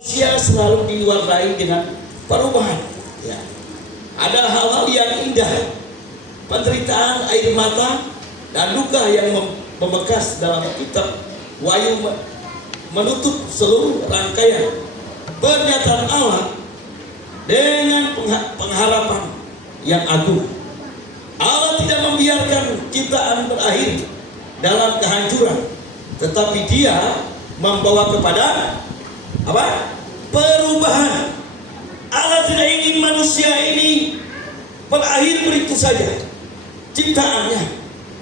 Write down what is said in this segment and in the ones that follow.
Manusia selalu diwarnai dengan perubahan. Ya. Ada hal-hal yang indah, penderitaan, air mata, dan duka yang membekas dalam kitab Wahyu menutup seluruh rangkaian pernyataan Allah dengan pengharapan yang agung. Allah tidak membiarkan ciptaan berakhir dalam kehancuran, tetapi Dia membawa kepada apa? Perubahan. Allah tidak ingin manusia ini berakhir begitu saja ciptaannya.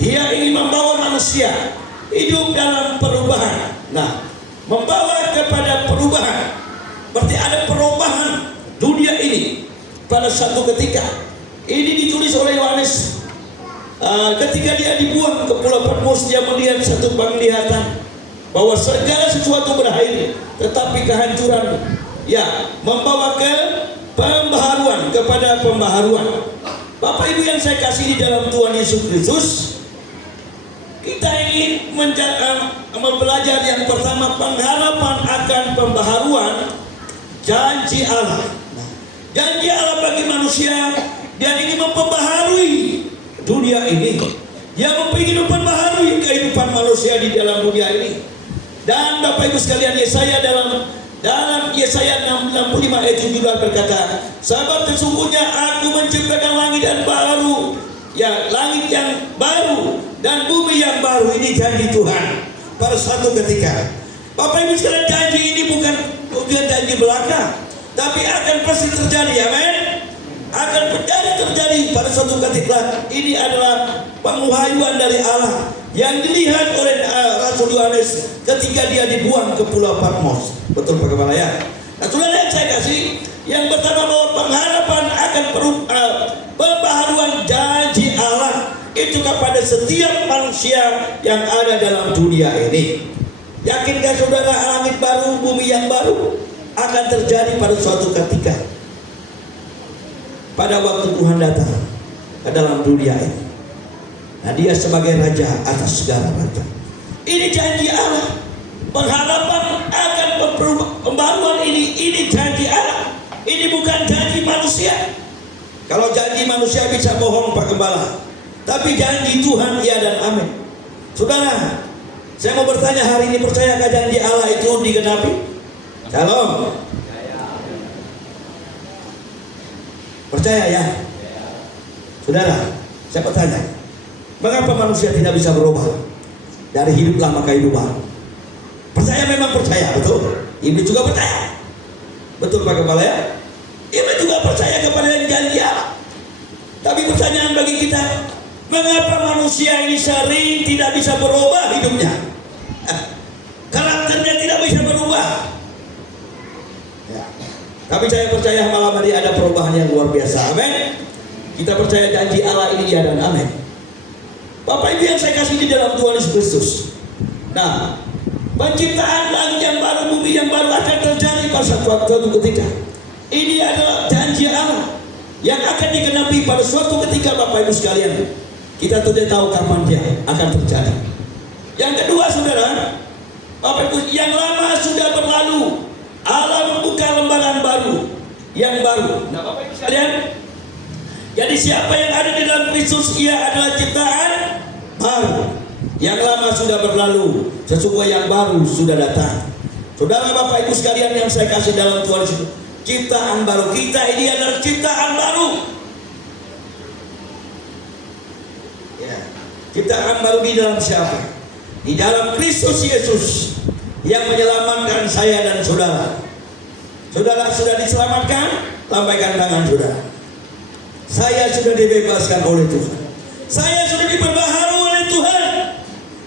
Dia ingin membawa manusia hidup dalam perubahan. Nah, membawa kepada perubahan berarti ada perubahan dunia ini pada satu ketika. Ini ditulis oleh Yohanes ketika dia dibuang ke Pulau Patmos. Dia melihat satu penglihatan bahwa segala sesuatu berakhir, tetapi kehancuran ya membawa ke pembaharuan, kepada pembaharuan. Bapak Ibu yang saya kasih di dalam Tuhan Yesus Kristus, kita ingin belajar yang pertama, pengharapan akan pembaharuan janji Allah. Janji Allah bagi manusia, Dia ingin memperbaharui dunia ini. Dia ingin memperbaharui kehidupan manusia di dalam dunia ini. Dan Bapak Ibu sekalian, Yesaya dalam Yesaya 65 ayat 17 berkata, sebab sesungguhnya aku menciptakan langit dan baru, ya langit yang baru dan bumi yang baru. Ini janji Tuhan pada satu ketika. Bapak Ibu sekalian, janji ini bukan janji belaka, tapi akan pasti terjadi. Amin. Akan terjadi pada suatu ketika. Ini adalah pengwahyuan dari Allah yang dilihat oleh Rasul Yohanes ketika dia dibuang ke Pulau Patmos. Betul Pak Kepala ya? Nah, sudah yang saya kasih yang pertama, bahwa pengharapan akan pembaharuan janji Allah itu kepada setiap manusia yang ada dalam dunia ini. Yakinkah saudara, langit baru, bumi yang baru akan terjadi pada suatu ketika, pada waktu Tuhan datang ke dalam dunia ini. Nah, Dia sebagai Raja atas segala raja. Ini janji Allah. Pengharapan akan pembaruan ini janji Allah. Ini bukan janji manusia. Kalau janji manusia bisa bohong Pak Gembala, tapi janji Tuhan ya dan amin. Saudara, saya mau bertanya hari ini, percayakah janji Allah itu digenapi? Shalom. Percaya ya? Saudara, saya bertanya, mengapa manusia tidak bisa berubah dari hidup lama ke hidup baru? Percaya, memang percaya, betul. Iblis juga percaya, betul Pak Kepala ya. Iblis juga percaya kepada yang janji Allah. Tapi pertanyaan bagi kita, mengapa manusia ini sering tidak bisa berubah hidupnya? Karakternya tidak bisa berubah ya. Tapi saya percaya malam hari ada perubahan yang luar biasa. Amin. Kita percaya janji Allah ini ya dan amin. Bapak Ibu yang saya kasih di dalam Tuhan Yesus Kristus. Nah, penciptaan langit yang baru, bumi yang baru akan terjadi pada suatu ketika. Ini adalah janji Allah yang akan digenapi pada suatu ketika, Bapak Ibu sekalian. Kita tidak tahu kapan dia akan terjadi. Yang kedua, saudara, Bapak Ibu, yang lama sudah berlalu. Allah membuka lembaran baru, yang baru. Nah, Bapak Ibu sekalian, jadi siapa yang ada di dalam Kristus, ia adalah ciptaan baru. Yang lama sudah berlalu, sesungguhnya yang baru sudah datang. Saudara, Bapak Ibu sekalian yang saya kasih dalam Tuhan Yesus, ciptaan baru. Kita ini adalah ciptaan baru. Ya, ciptaan baru di dalam siapa? Di dalam Kristus Yesus yang menyelamatkan saya dan saudara. Saudara sudah diselamatkan, lambaikan tangan saudara. Saya sudah dibebaskan oleh Tuhan. Saya sudah diperbaharui oleh Tuhan.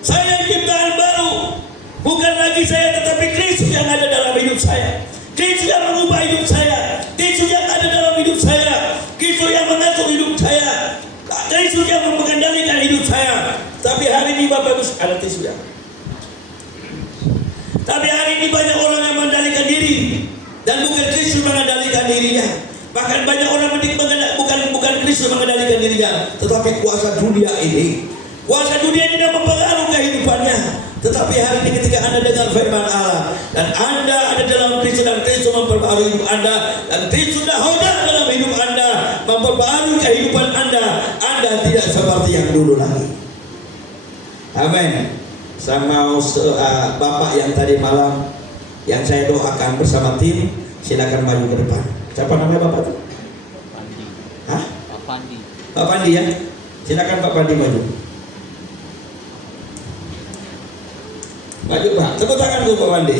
Saya ciptaan baru. Bukan lagi saya, tetapi Kristus yang ada dalam hidup saya. Kristus yang mengubah hidup saya. Kristus yang ada dalam hidup saya. Kristus yang mengatur hidup saya. Kristus yang mengendalikan hidup saya. Tapi hari ini Bapak Ibu ada tisu ya. Tapi hari ini banyak orang yang mengendalikan diri dan bukan Kristus mengendalikan dirinya. Bahkan banyak orang bukan Kristus mengendalikan dirinya, tetapi kuasa dunia ini. Kuasa dunia ini tidak mempengaruhi kehidupannya. Tetapi hari ini ketika Anda dengar firman Allah dan Anda ada dalam Kristus dan Kristus memperbaharui hidup Anda dan Kristus nahoda dalam hidup Anda memperbaharui kehidupan Anda tidak seperti yang dulu lagi. Amin. Saya mau Bapak yang tadi malam yang saya doakan bersama tim, silakan maju ke depan. Siapa namanya Bapak itu? Pandi. Hah? Pak Pandi. Pak Pandi ya. Silakan Pak Pandi maju. Maju Pak, tepuk tangan untuk Pak Pandi.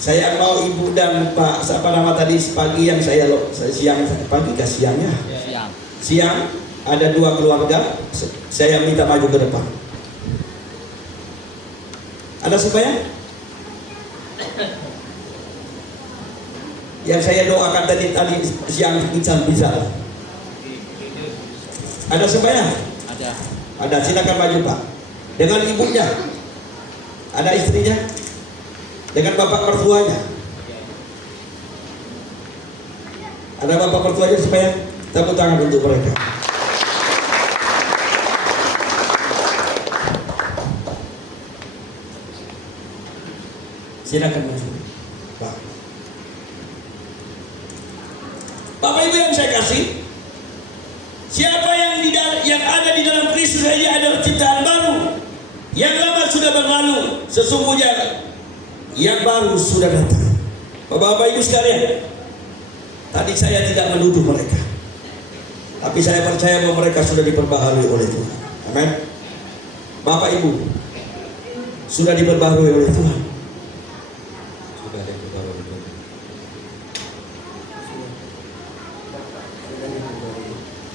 Saya mau Ibu dan Pak siapa nama tadi pagi yang saya siang pagi ke siangnya. Siang ada 2 keluarga. Saya minta maju ke depan. Ada supaya? Yang saya doakan tadi siang bisa. Ada supaya? Ada, silakan maju Pak. Dengan ibunya, ada istrinya, dengan bapak mertuanya. Ada bapak mertuanya supaya tepuk tangan untuk mereka. Silakan maju Pak. Bapak Ibu yang saya kasih, siapa yang ada di dalam Kristus ini adalah ciptaan baru. Yang lama sudah berlalu, sesungguhnya yang baru sudah datang. Bapak-bapak Ibu sekalian, tadi saya tidak menuduh mereka, tapi saya percaya bahwa mereka sudah diperbaharui oleh Tuhan. Amin. Bapak Ibu sudah diperbaharui oleh Tuhan. Sudah diperbaharui.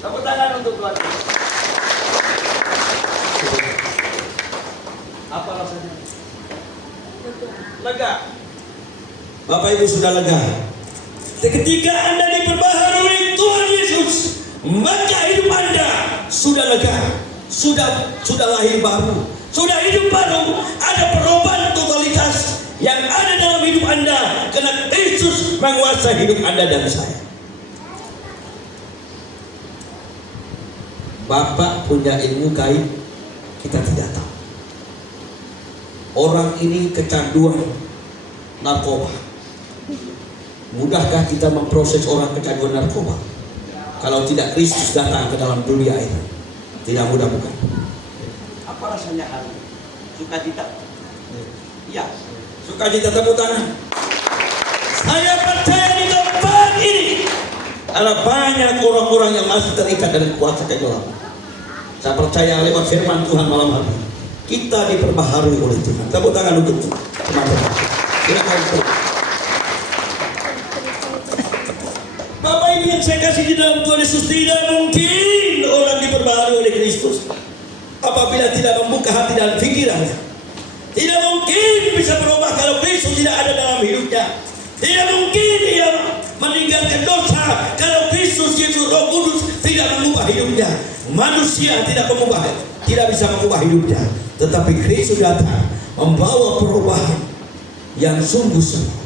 Tepuk tangan untuk Tuhan. Apa rasanya? Lega. Bapak Ibu sudah lega. Ketika Anda diperbaharui Tuhan Yesus, maka hidup Anda sudah lega, sudah lahir baru, sudah hidup baru, ada perubahan totalitas yang ada dalam hidup Anda karena Kristus menguasai hidup Anda dan saya. Bapak punya ilmu gaib, kita tidak tahu. Orang ini kecanduan narkoba. Mudahkah kita memproses orang kecanduan narkoba? Kalau tidak Kristus datang ke dalam dunia ini, tidak mudah bukan? Apa rasanya hari? Sukacita? Iya. Sukacita, tepuk tangan. Saya percaya di tempat ini ada banyak orang-orang yang masih terikat dengan kuasa kegelapan. Saya percaya lewat firman Tuhan malam hari kita diperbaharui oleh Tuhan. Tepuk tangan untuk teman-teman. Silakan. Bapak Ibu yang saya kasih di dalam Tuhan Yesus, tidak mungkin orang diperbaharui oleh Kristus apabila tidak membuka hati dan pikirannya. Tidak mungkin bisa berubah kalau Kristus tidak ada dalam hidupnya. Tidak mungkin dia meninggalkan dosa kalau Kristus Yesus Roh Kudus tidak mengubah hidupnya. Manusia tidak bisa mengubah hidupnya, tetapi Kristus datang membawa perubahan yang sungguh-sungguh.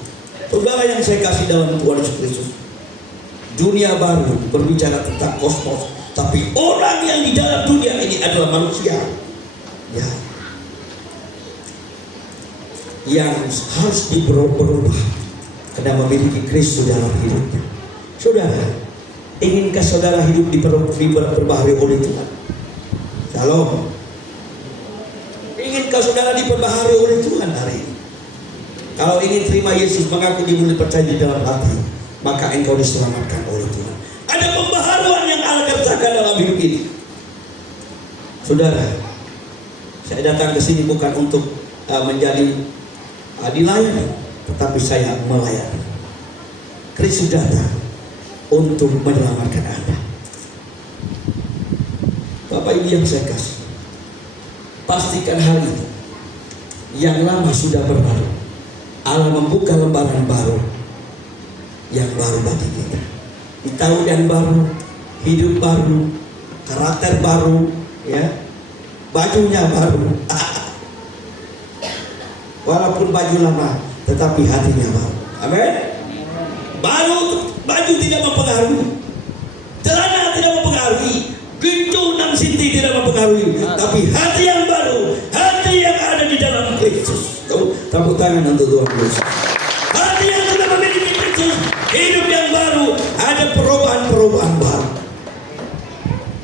Saudara yang saya kasih dalam Tuhan Yesus Kristus, dunia baru berbicara tentang kosmos, tapi orang yang di dalam dunia ini adalah manusia yang harus berubah karena memiliki Kristus dalam hidupnya. Saudara, inginkah saudara hidup diperbaharui oleh Tuhan? Shalom. Inginkah saudara diperbaharui oleh Tuhan hari ini? Kalau ingin terima Yesus, mengaku dimulai percaya di dalam hati, maka engkau diselamatkan oleh Tuhan. Ada pembaharuan yang Allah kerjakan dalam hidup ini. Saudara, saya datang ke sini bukan untuk menjadi dilayani, tetapi saya melayani. Kristus datang untuk menyelamatkan Anda. Bapak Ibu yang saya kasih, pastikan hari ini yang lama sudah berlalu. Allah membuka lembaran baru yang baru bagi kita. Di tahun yang baru, hidup baru, karakter baru, ya, bajunya baru. Walaupun baju lama, tetapi hatinya baru. Amin. Baru baju tidak mempengaruhi, celana tidak mempengaruhi, pintu dan City tidak mempengaruhi, tapi hati yang baru, hati yang ada di dalam Kristus. Tepuk tangan untuk Tuhan Yesus. Hati yang sudah memiliki Kristus, hidup yang baru, ada perubahan-perubahan baru.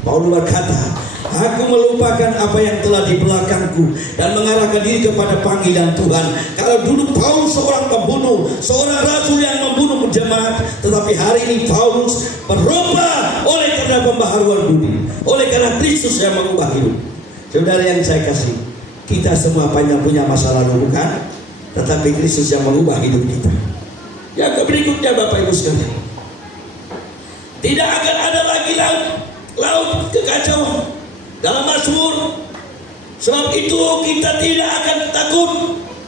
Paulus berkata, aku melupakan apa yang telah di belakangku dan mengarahkan diri kepada panggilan Tuhan. Kalau dulu Paulus seorang pembunuh, seorang rasul yang membunuh jemaat, tetapi hari ini Paulus berubah oleh karena pembaharuan budi, oleh karena Kristus yang mengubah hidup. Saudara yang saya kasih, kita semua banyak punya masa lalu, bukan? Tetapi Kristus yang mengubah hidup kita. Yang berikutnya Bapak Ibu sekalian, tidak akan ada lagi laut kekacauan dalam Mazmur. Sebab itu kita tidak akan takut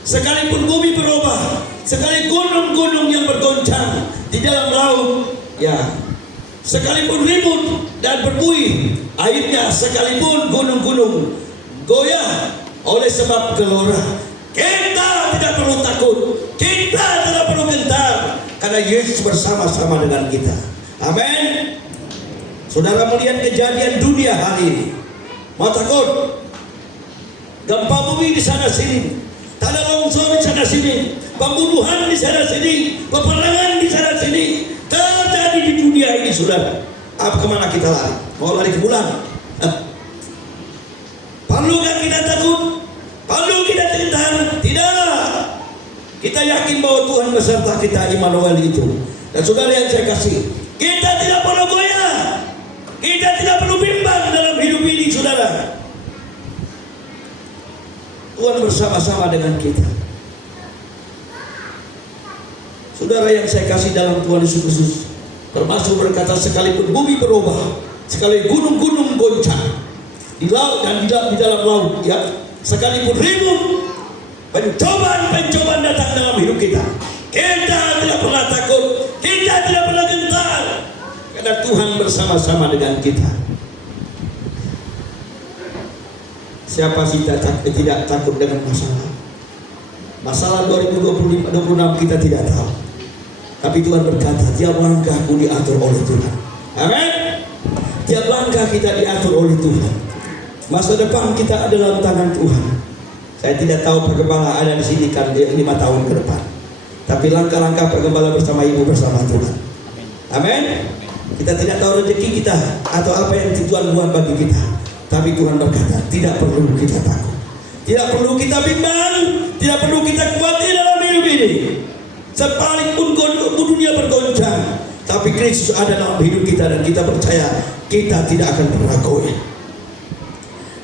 sekalipun bumi berubah, sekalipun gunung-gunung yang bergoncang di dalam laut, ya, sekalipun ribut dan berbuih airnya, sekalipun gunung-gunung goyah oleh sebab gelora, kita tidak perlu takut, kita tidak perlu gentar, karena Yesus bersama-sama dengan kita. Amin. Saudara melihat kejadian dunia hari ini, mau takut? Gempa bumi di sana sini, tanah longsor di sana sini, pembunuhan di sana sini, peperangan di sana sini, terjadi di dunia ini, saudara. Apa kemana kita lari? Mau lari ke bulan? Perlukah kita takut? Perlu kita gentar? Tidak. Kita yakin bahwa Tuhan beserta kita, Immanuel itu. Dan saudara yang saya kasih, kita tidak perlu goyah, kita tidak perlu bimbang dalam hidup ini, saudara. Tuhan bersama-sama dengan kita. Saudara yang saya kasih dalam Tuhan Yesus Kristus, termasuk berkata, sekalipun bumi berubah, sekali gunung-gunung goncang di laut dan di dalam laut, ya, sekalipun ribut, pencobaan datang dalam hidup kita, kita tidak pernah takut, kita tidak pernah gentar, karena Tuhan bersama-sama dengan kita. Siapa sih tidak takut dengan masalah? Masalah 2025-26 kita tidak tahu, tapi Tuhan berkata, tiap langkahku diatur oleh Tuhan. Amin. Tiap langkah kita diatur oleh Tuhan. Masa depan kita ada dalam tangan Tuhan. Saya tidak tahu Pak Gembala ada di sini kan 5 tahun ke depan, tapi langkah-langkah Pak Gembala bersama Ibu bersama Tuhan. Amin. Kita tidak tahu rezeki kita atau apa yang Tuhan buat bagi kita, tapi Tuhan berkata, tidak perlu kita takut, tidak perlu kita bimbang, tidak perlu kita khawatir dalam hidup ini. Sekalipun dunia bergoncang, tapi Kristus ada dalam hidup kita dan kita percaya kita tidak akan pernah goyah.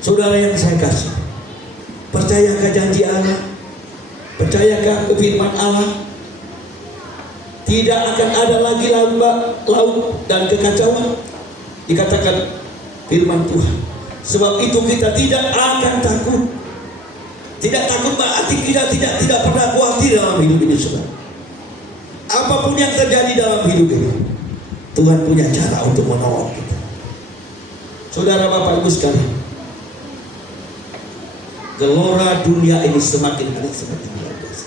Saudara yang saya kasih, percayakah janji Allah? Percayakah ke firman Allah? Tidak akan ada lagi laut dan kekacauan. Dikatakan firman Tuhan. Sebab itu kita tidak akan takut. Tidak takut berarti kita tidak pernah khawatir dalam hidup ini, saudara. Apapun yang terjadi dalam hidup ini, Tuhan punya cara untuk menolong kita. Saudara, Bapak Ibu sekalian, gelora dunia ini semakin hari semakin luar biasa.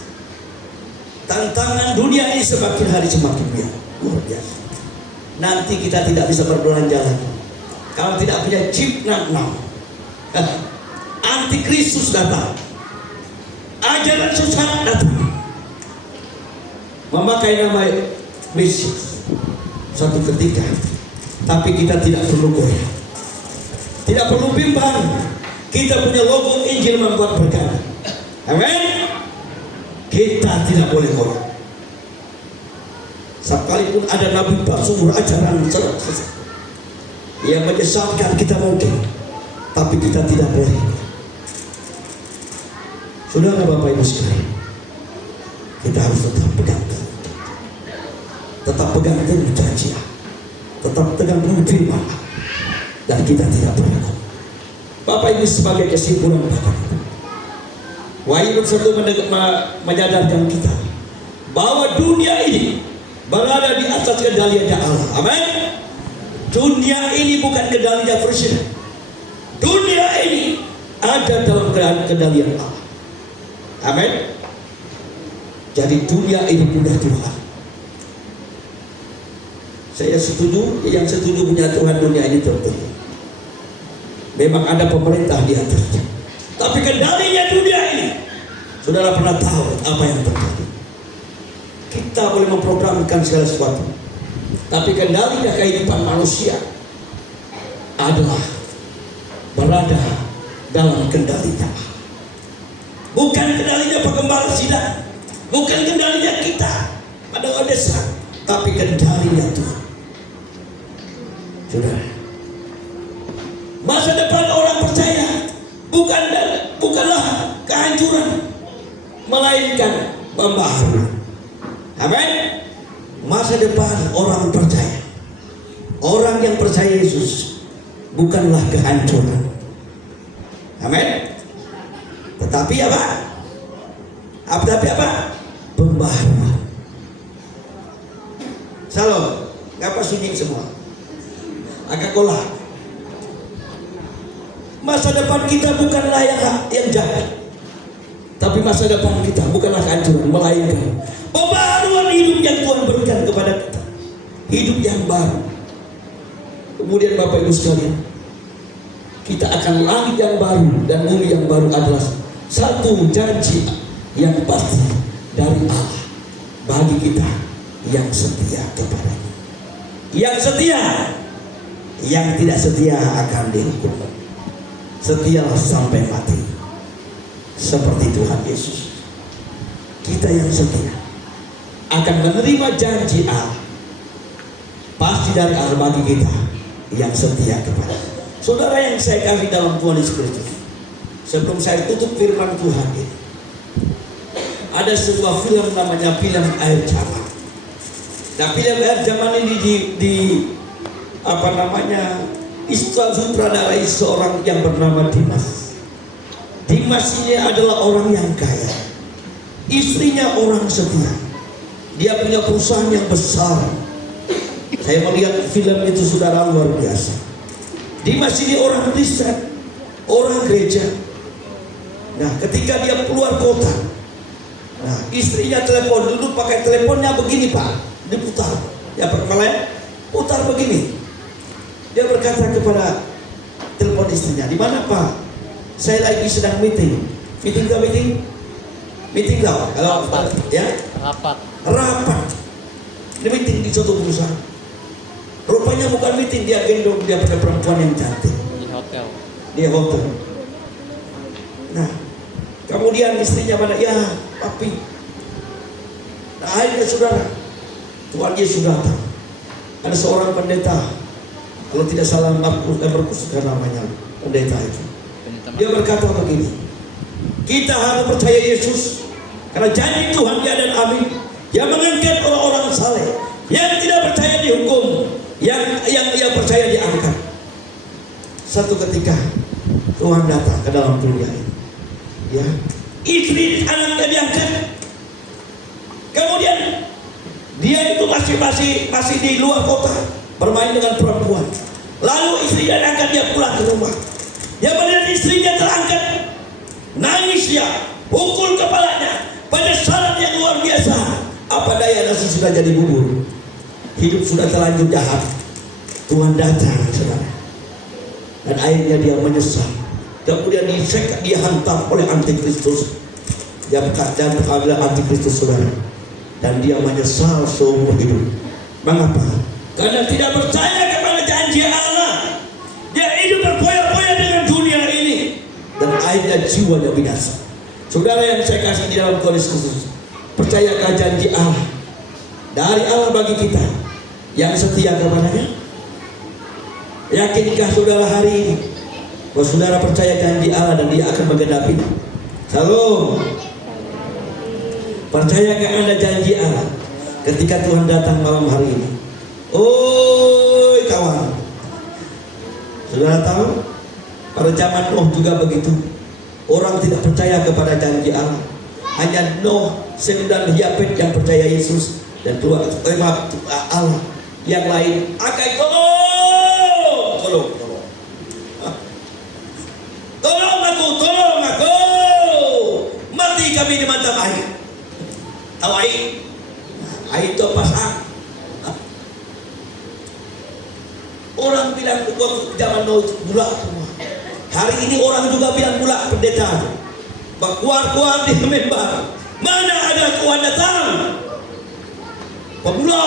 Tantangan dunia ini semakin hari semakin luar biasa. Nanti kita tidak bisa berbelanja lagi kalau tidak punya chip now. Antikristus datang, ajaran sesat datang, memakai nama Mesias suatu ketika. Tapi kita tidak perlu goyah, tidak perlu bimbang. Kita punya logo Injil membuat berkah. Amin. Kita tidak boleh goyah. Sekalipun ada nabi palsu ajaran sesat yang menyesatkan kita mungkin, tapi kita tidak boleh. Saudara, Bapak Ibu sekalian, kita harus tetap pegang teguh, tetap pegang teguh janji, tetap pegang teguh firman, dan kita tidak boleh. Bapak Ibu, sebagai kesimpulan Wahyu 1 menyadarkan kita bahwa dunia ini berada di atas kendalinya Allah. Amin. Dunia ini bukan kendalinya Presiden. Dunia ini ada dalam kendalian Allah. Amin. Jadi dunia ini punya Tuhan. Saya setuju, yang setuju punya Tuhan, dunia ini tertentu. Memang ada pemerintah di atasnya. Tapi kendalinya dunia ini, saudara pernah tahu apa yang terjadi? Kita boleh memprogramkan segala sesuatu, tapi kendalinya kehidupan manusia adalah berada dalam kendalinya. Bukan kendalinya penggembala sidang, bukan kendalinya kita pada desa, tapi kendalinya Tuhan. Saudara, masa depan orang percaya bukanlah kehancuran, melainkan pembaharuan. Amin. Masa depan orang percaya, orang yang percaya Yesus, bukanlah kehancuran. Amin. Tetapi apa? Tapi apa? Pembaharuan. Salam. Ngapa sunyi semua? Agak kolah. Masa depan kita bukanlah yang jahat, tapi masa depan kita bukanlah kehancuran, melainkan pembaharuan hidup yang Tuhan berikan kepada kita. Hidup yang baru. Kemudian Bapak Ibu sekalian, kita akan langit yang baru dan bumi yang baru adalah satu janji yang pasti dari Allah bagi kita yang setia kepadanya. Yang setia, yang tidak setia akan dihukum. Setialah sampai mati, seperti Tuhan Yesus. Kita yang setia akan menerima janji Allah pasti dari Allah bagi kita yang setia kepada. Saudara yang saya kasih dalam Tuhan Yesus Kristus, sebelum saya tutup firman Tuhan ini, ada sebuah film namanya film Air Zaman. Nah, film Air Zaman ini sutradarai seorang yang bernama Dimas. Dimas ini adalah orang yang kaya, istrinya orang setia, dia punya perusahaan yang besar. Saya melihat film itu, saudara, luar biasa. Dimas ini orang Kristen, orang gereja. Nah, ketika dia keluar kota, nah, istrinya telepon, dulu pakai teleponnya begini Pak, diputar, ya malah putar begini. Dia berkata kepada telepon istrinya, di mana Pak? Saya lagi sedang meeting. Meeting kah meeting? Meeting kah? Kalau ya? Rapat. Ini meeting di suatu perusahaan. Rupanya bukan meeting, dia gendong, dia pada perempuan yang cantik. Di hotel. Dia hotel. Nah, kemudian istrinya mana? Ya, papi. Nah, akhirnya saudara, Tuhan Yesus datang. Ada seorang pendeta, kalau tidak salah Markus namanya, pendeta itu. Dia berkata begini, kita harus percaya Yesus karena janji Tuhan ya dan amin, yang mengangkat orang-orang saleh, yang tidak percaya dihukum, yang percaya diangkat. Satu ketika Tuhan datang ke dalam dunia ini, ya, istri anaknya diangkat. Kemudian dia itu masih di luar kota bermain dengan perempuan. Lalu istrinya diangkat, dia pulang ke rumah. Dia melihat istrinya terangkat, nangis dia, pukul kepalanya, penyesalan yang luar biasa. Apa daya, nasi sudah jadi bubur, hidup sudah terlanjur jahat. Tuhan datang, saudara, dan akhirnya dia menyesal. Kemudian dia hantam oleh antikristus. Dia adalah antikristus, saudara, dan dia menyesal seumur hidup. Mengapa? Karena tidak percaya kepada janji Allah. Dia hidup berpoya-poya dengan dunia ini, dan akhirnya jiwanya binasa. Saudara yang saya kasih di dalam Tuhan Yesus, percayakah janji Allah dari Allah bagi kita yang setia kepadanya? Yakinkah saudara hari ini bahwa saudara percaya janji Allah dan dia akan menggenapi? Salam. Percayakah Anda janji Allah ketika Tuhan datang malam hari ini? Oi kawan, saudara tahu pada zaman Nuh juga begitu. Orang tidak percaya kepada janji Allah. Hanya Nuh, Sem dan Yafet yang percaya Yesus dan Tuhan Allah. Yang lain akai tolong aku, mati kami di mata air. Tahu air? Air itu pasang. Orang bilang waktu zaman Nuh bulat semua. Hari ini orang juga bilang pula pendeta, keluar di mimbar, mana ada Tuhan datang? Pemula.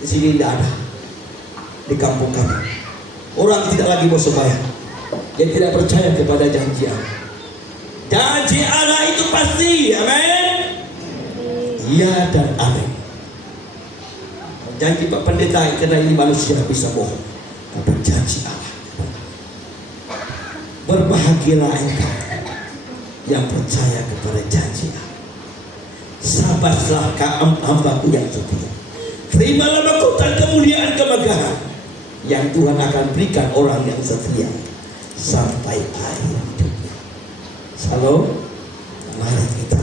Di sini tidak ada. Di kampung kami orang tidak lagi mau sembahyang. Dia tidak percaya kepada janji Allah. Janji Allah itu pasti, amin. Iya dan amin. Janji Pak Pendeta karena ini manusia bisa bohong, tapi janji Allah. Berbahagialah engkau yang percaya kepada janji Allah. Sabarlah hamba-Ku yang setia. Terimalah mahkota kemuliaan kemegahan yang Tuhan akan berikan orang yang setia sampai akhir hidupnya. Salam, mari kita